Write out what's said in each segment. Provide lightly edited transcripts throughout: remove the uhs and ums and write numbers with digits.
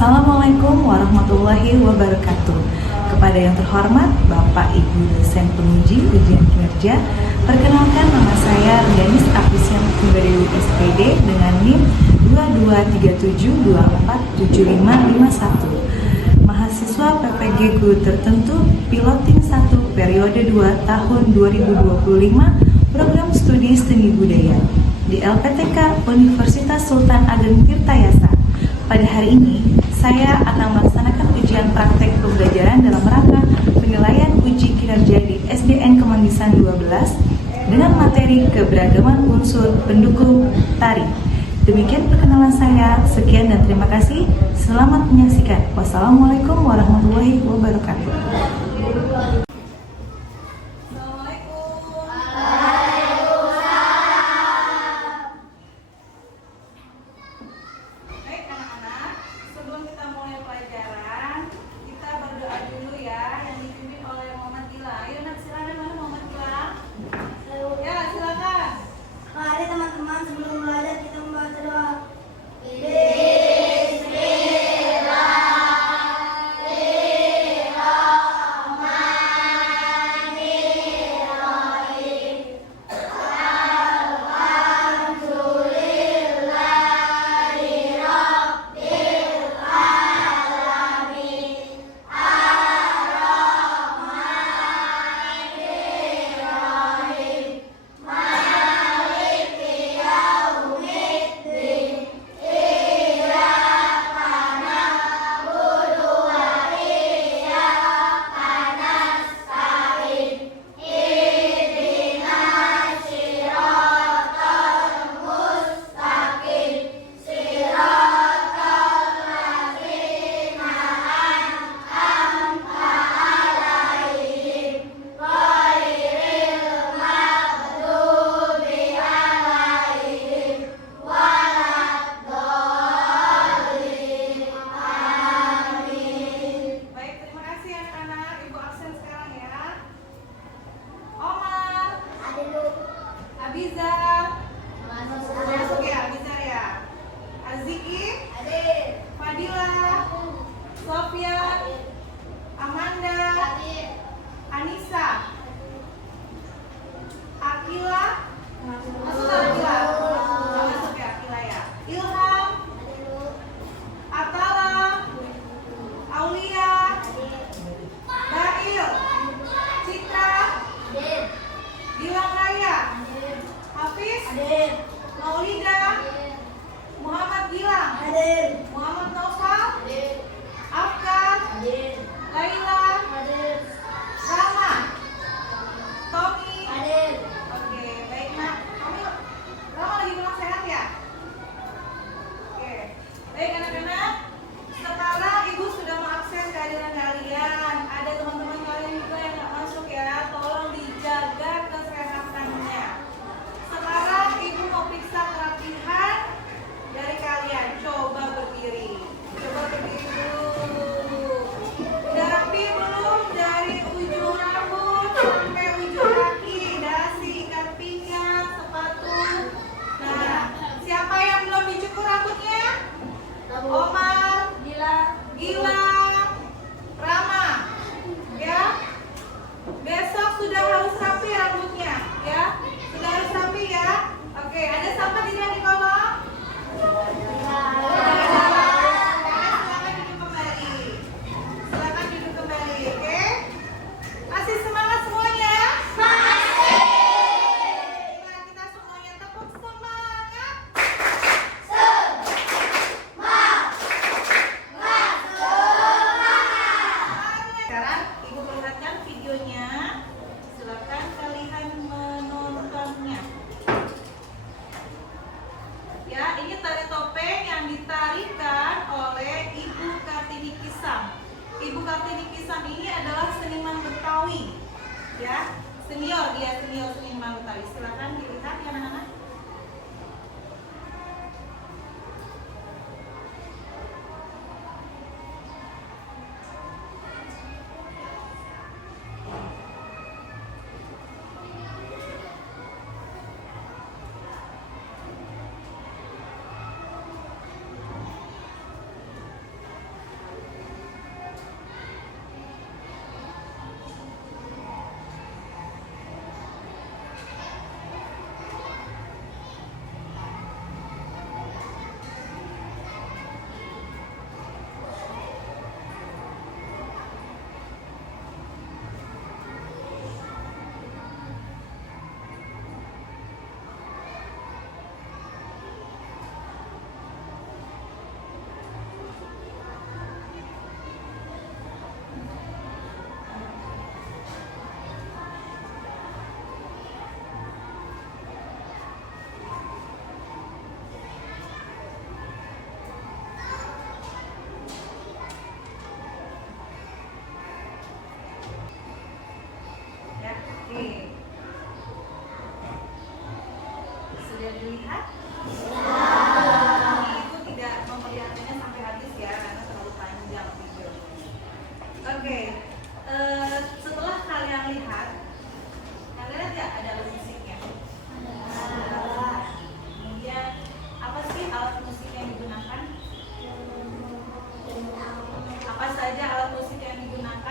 Assalamualaikum warahmatullahi wabarakatuh. Kepada yang terhormat Bapak Ibu dosen penguji ujian kinerja, perkenalkan nama saya Rianis Afisyam Tunggadewi SPD dengan NIM 2237247551. Mahasiswa PPG Guru Tertentu Piloting 1 periode 2 tahun 2025 Program Studi Seni Budaya di LPTK Universitas Sultan Ageng Tirtayasa. Pada hari ini, saya akan melaksanakan ujian praktek pembelajaran dalam rangka penilaian uji kinerja di SDN Kemanggisan 12 dengan materi keberagaman unsur pendukung tari. Demikian perkenalan saya. Sekian dan terima kasih. Selamat menyaksikan. Wassalamualaikum warahmatullahi wabarakatuh.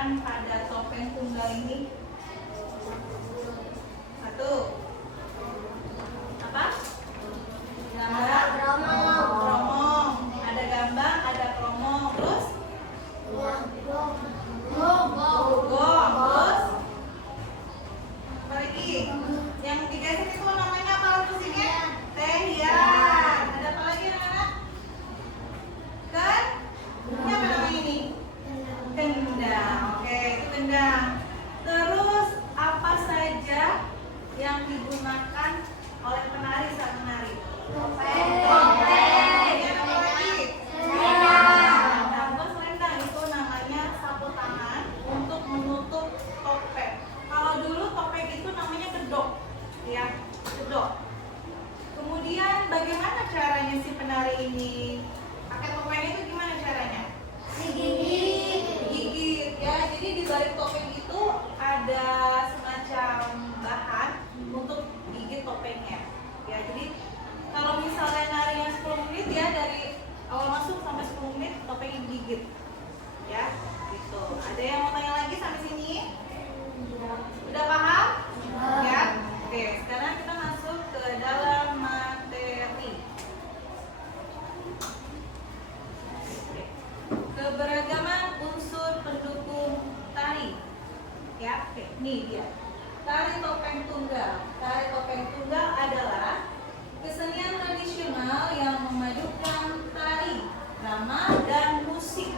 digunakan pada topeng tunggal ini? Satu. Apa? Gambar kromong. Ada gambar, ada kromong. Terus? Gong. Terus? Apa lagi? Yang digesek itu namanya apa alat musiknya? Tehian. Ada apa lagi anak-anak? Kan? Ini apa namanya ini? Kendang. Oke, itu kendang. Terus apa saja yang digunakan oleh penari saat menari? Topeng. Kemudian apa lagi? Selendang. Nah, selendang itu namanya sapu tangan untuk menutup topeng. Kalau dulu topeng itu namanya gedok, ya, gedok. Kemudian bagaimana caranya si penari ini pakai topeng itu gimana caranya? Gigit, ya. Jadi di balik topeng itu ada semacam bahan untuk gigit topengnya. Ya, jadi kalau misalnya narinya 10 menit ya, dari awal masuk sampai 10 menit topengnya digigit. Ya, gitu. Ada yang mau tanya lagi sampai sini? Udah paham? Ya. Oke, sekarang kita masuk ke dalam materi. Keberagaman unsur pendukung tari. Ya, oke, ini dia. Tari topeng tunggal. Tari topeng tunggal adalah kesenian tradisional yang memadukan tari, drama, dan musik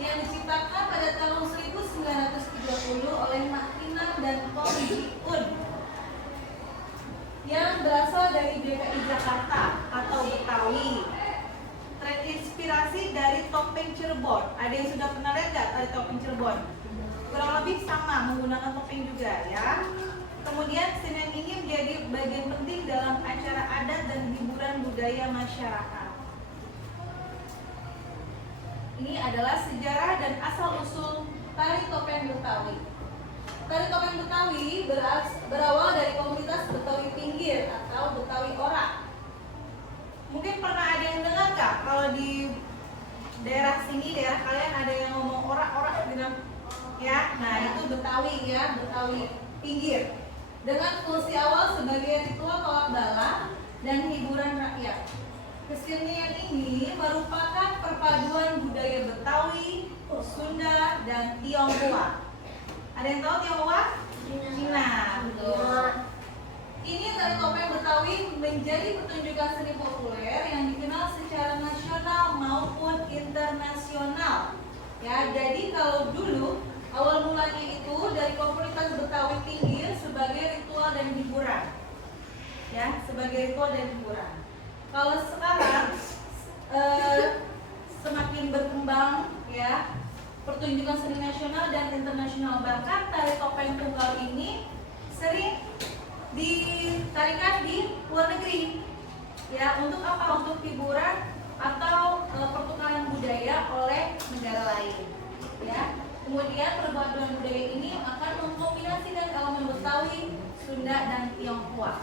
yang diciptakan pada tahun 1930 oleh Makrinan dan Pom Ji Un yang berasal dari DKI Jakarta atau Betawi. Terinspirasi dari topeng Cirebon. Ada yang sudah pernah lihat nggak tari topeng Cirebon? Kurang lebih sama, menggunakan topeng juga ya. Kemudian kesenian ini menjadi bagian penting dalam acara adat dan hiburan budaya masyarakat. Ini adalah sejarah dan asal-usul tari topeng Betawi. Tari topeng Betawi berawal dari komunitas Betawi Pinggir atau Betawi Orak. Mungkin pernah ada yang dengar nggak kalau di daerah sini, daerah kalian ada yang ngomong orak-orak gitu? Ya, nah itu Betawi ya, Betawi Pinggir. Dengan fungsi awal sebagai ritual tolak bala dan hiburan rakyat. Kesenian ini merupakan perpaduan budaya Betawi, Sunda, dan Tionghoa. Ada yang tahu Tionghoa? Cina. Betul. Ini tari topeng Betawi menjadi pertunjukan seni populer yang dikenal secara nasional maupun internasional. Ya, jadi kalau dulu awal mulanya itu dari komunitas Betawi Pinggir sebagai ritual dan hiburan. Ya, sebagai ritual dan hiburan. Kalau sekarang semakin berkembang ya pertunjukan seni nasional dan internasional, bahkan tari topeng tunggal ini sering ditarikan di luar negeri. Ya, untuk apa? Untuk hiburan atau pertukaran budaya oleh negara lain. Ya. Kemudian perpaduan budaya ini akan mengkombinasikan elemen Betawi, Sunda, dan Tionghoa.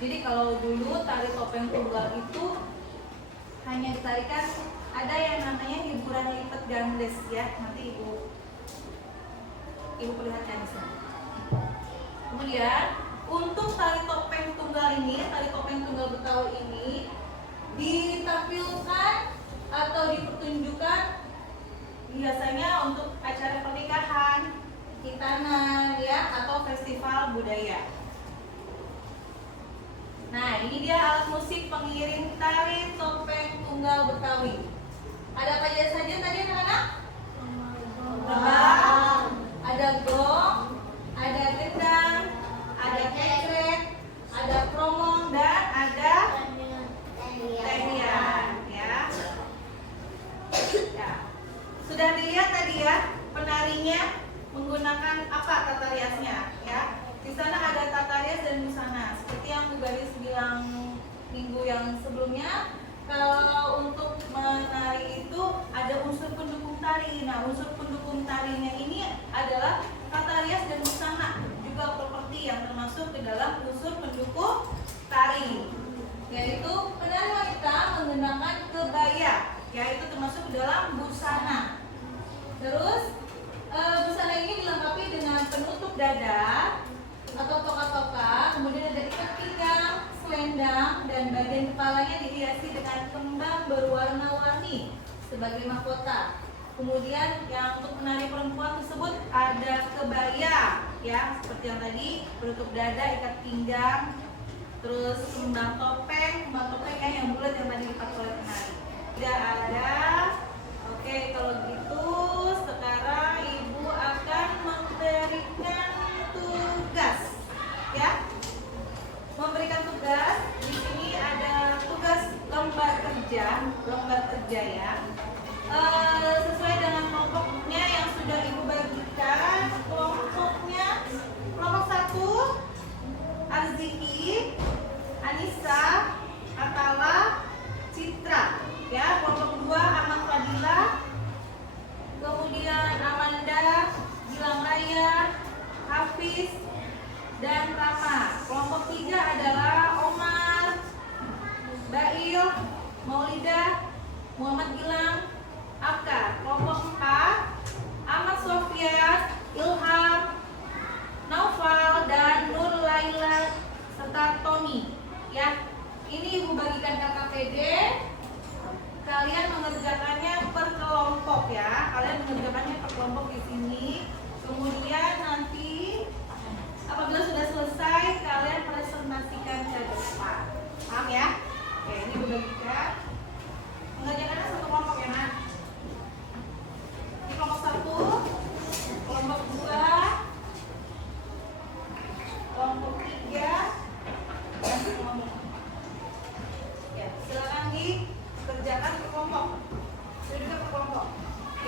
Jadi kalau dulu tari topeng tunggal itu hanya ditarikan, ada yang namanya hiburan lipat gandes ya. Nanti ibu perlihatkan di sini. Kemudian untuk tari topeng tunggal ini, tari topeng tunggal Betawi ini ditampilkan atau dipertunjukkan biasanya untuk acara pernikahan, hitanan ya, atau festival budaya. Nah, ini dia alat musik pengiring tari topeng tunggal Betawi. Ada apa saja tadi anak-anak? Ada gong, ada gendang, ada kekrek, ada kromong, dan ada tehian ya. Ya. Sudah dilihat tadi ya penarinya menggunakan apa tata riasnya ya. Di sana ada tata rias dan busana. Seperti yang Bu Gadis bilang minggu yang sebelumnya, kalau untuk menari itu ada unsur pendukung tari. Nah, unsur pendukung tarinya ini adalah tata rias dan busana, juga properti yang termasuk ke dalam unsur pendukung tari. Yaitu penari wanita menggunakan kebaya, yaitu termasuk ke dalam busana. Terus busana penutup dada atau toka-toka, kemudian ada ikat pinggang, selendang, dan bagian kepalanya dihiasi dengan kembang berwarna-warni sebagai mahkota. Kemudian yang untuk menari perempuan tersebut ada kebaya, ya, seperti yang tadi, penutup dada, ikat pinggang, terus kembang topengnya yang bulat yang tadi dipakai oleh penari. Tidak ada. Oke, kalau gitu sekarang ibu akan memberikan tugas, ya. Memberikan tugas. Di sini ada tugas lembar kerja ya. Sesuai dengan kelompoknya yang sudah ibu bagikan. Kelompok 1 Arziki, Anissa, Atala, Citra, ya. Kelompok 2 Ahmad Fadila, kemudian Amanda, Gilang Raya, Hafiz, dan Rama. Kelompok 3 adalah Omar, Bail, Maulida, Muhammad Gilang, Aka. Kelompok 4 Ahmad Sofian, Ilham, Naufal, dan Nur Laila serta Tommy, ya. Ini ibu bagikan KKPD. Kalian mengerjakannya per kelompok, ya. Kalian mengerjakannya per kelompok di sini. Kemudian nanti apabila sudah selesai, kalian presentasikan ke depan. Paham ya? Oke, ini ibu bagikan. Mengerjakannya satu kelompok ya, Nak. Ini kelompok 1, kelompok 2, kelompok 3, dan kelompok 4. Ya, silakan dikerjakan ke kelompok. Sudah juga ke kelompok.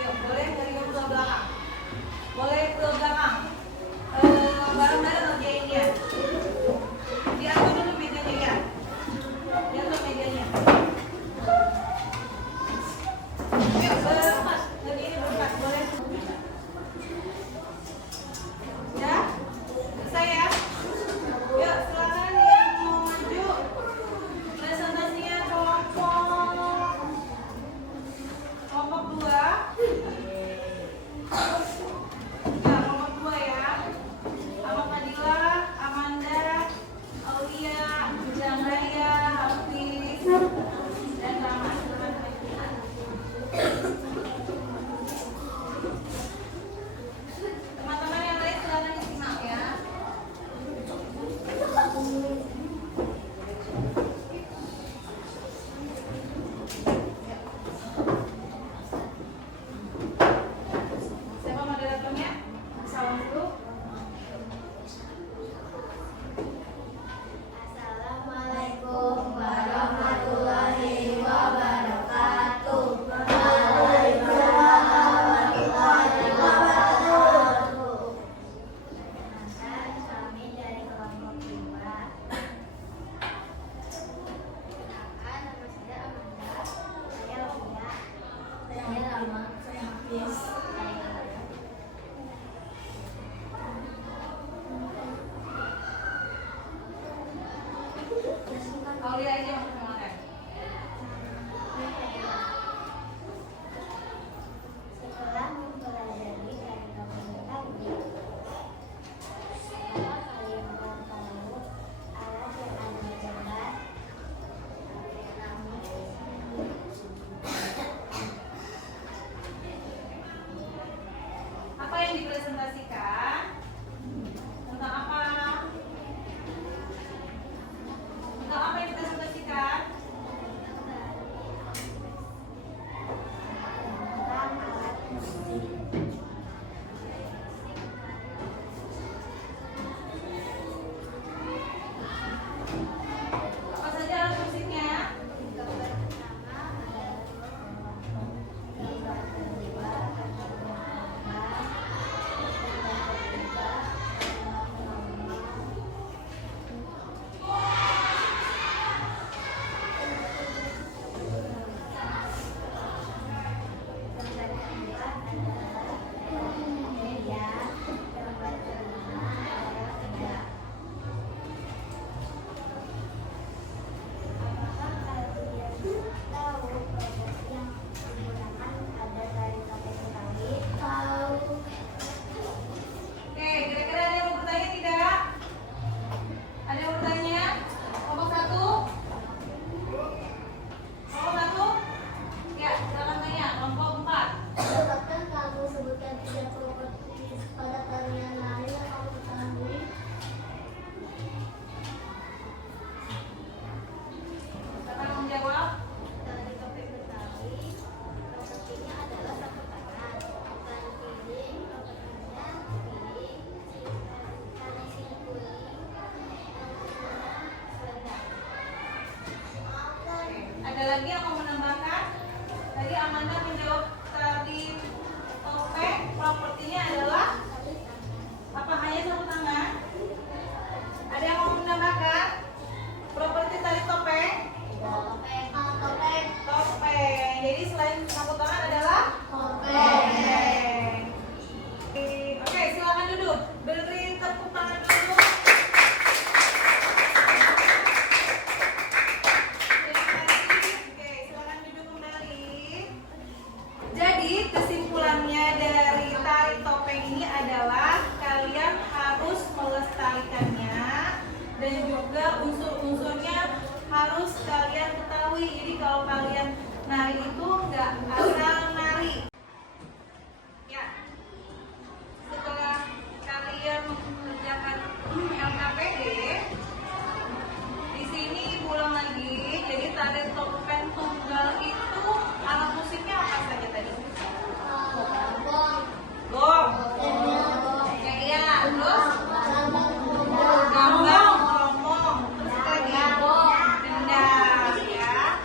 Yuk, boleh dari ke belakang. Boleh ke belakang. Bareng-bareng ngerjainnya. Diatur dulu mejanya ya. Diatur mejanya. Yuk, berempat. Ngerjain berempat, boleh. Ya? Selesai ya? Yuk, silakan yang mau maju. Presentasinya kelompok 2. Ya, kelompok 2 ya. Ahmad Fadila, Amanda, Aulia, Gilang Raya, Hafiz, dan Rama. Teman-teman yang lain silakan disimak ya. Siapa moderatornya? Salam dulu. Assalamualaikum warahmatullahi wabarakatuh. Perkenalkan, kami dari kelompok 5. Perkenalkan, nama saya Amanda, saya Aulia, saya Rama, saya Hafiz, saya Aulia aja yang perkenalkan. Setelah mempelajari dari dokumen tadi, apakah kalian telah tahu alat yang ada di gambar? Apa yang dipresentasikan? Tentang apa? Tentang apa yang dipresentasikan? Tentang alat musik. Apa saja alat musiknya? Gambar pertama adalah gambar kedua adalah gambar, gambar ketiga adalah gambar. Gambar keempat adalah harus kalian ketahui. Jadi kalau kalian nari itu nggak asal nari. Ya, setelah kalian mengerjakan LKPD, di sini ulang lagi. Jadi tari topeng tunggal itu alat musiknya apa saja tadi? Gong. Ya, iya. Terus gambang, ngomong. Terus lagi dendang, ya.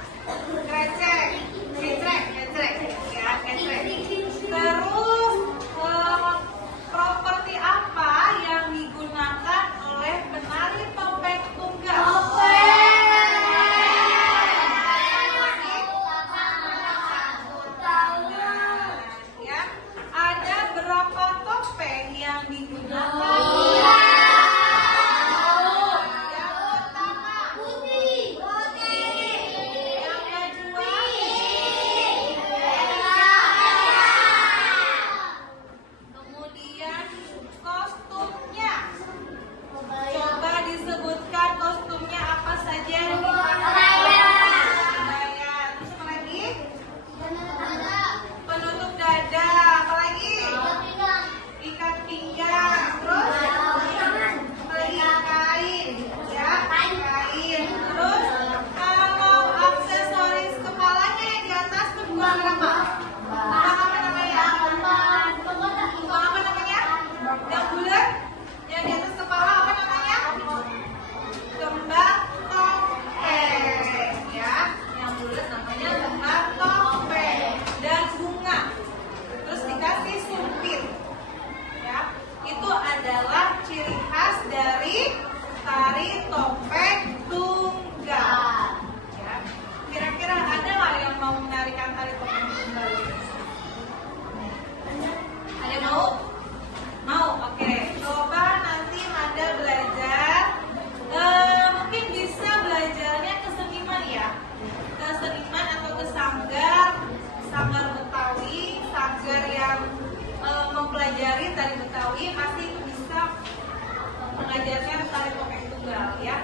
Krecek, kecrek, ya, kecrek. Terus properti apa yang digunakan oleh penari topeng tunggal? Ya, ada berapa topeng yang digunakan? Yang pertama putih, yang kedua kemudian kostumnya. Coba disebutkan kostumnya apa saja yang dipakai. Kebaya. Terus apa lagi? Penutup dada. Apa lagi? Ikat pinggang. Terus apa lagi? Kain. Ya, kain. Terus kalau aksesoris kepalanya yang di atas kembang apa? Apa namanya? Kembang apa namanya? Yang bulat? Yang di atas kepala apa namanya? Kembang topeng, ya. Yang bulat namanya kembang topeng. Dan bunga. Terus dikasih sumpit. Ya. Itu adalah ciri khas dari tari topeng tunggal. Ya. Kira-kira ada nggak yang mau menarikan tari topeng tunggal? Ada mau? Mau, oke. Coba nanti Mada belajar. Mungkin bisa belajarnya ke seniman ya. Ke seniman atau ke sanggar Betawi, sanggar yang mempelajari tari Betawi pasti bisa mengajarkan tari topeng tunggal ya.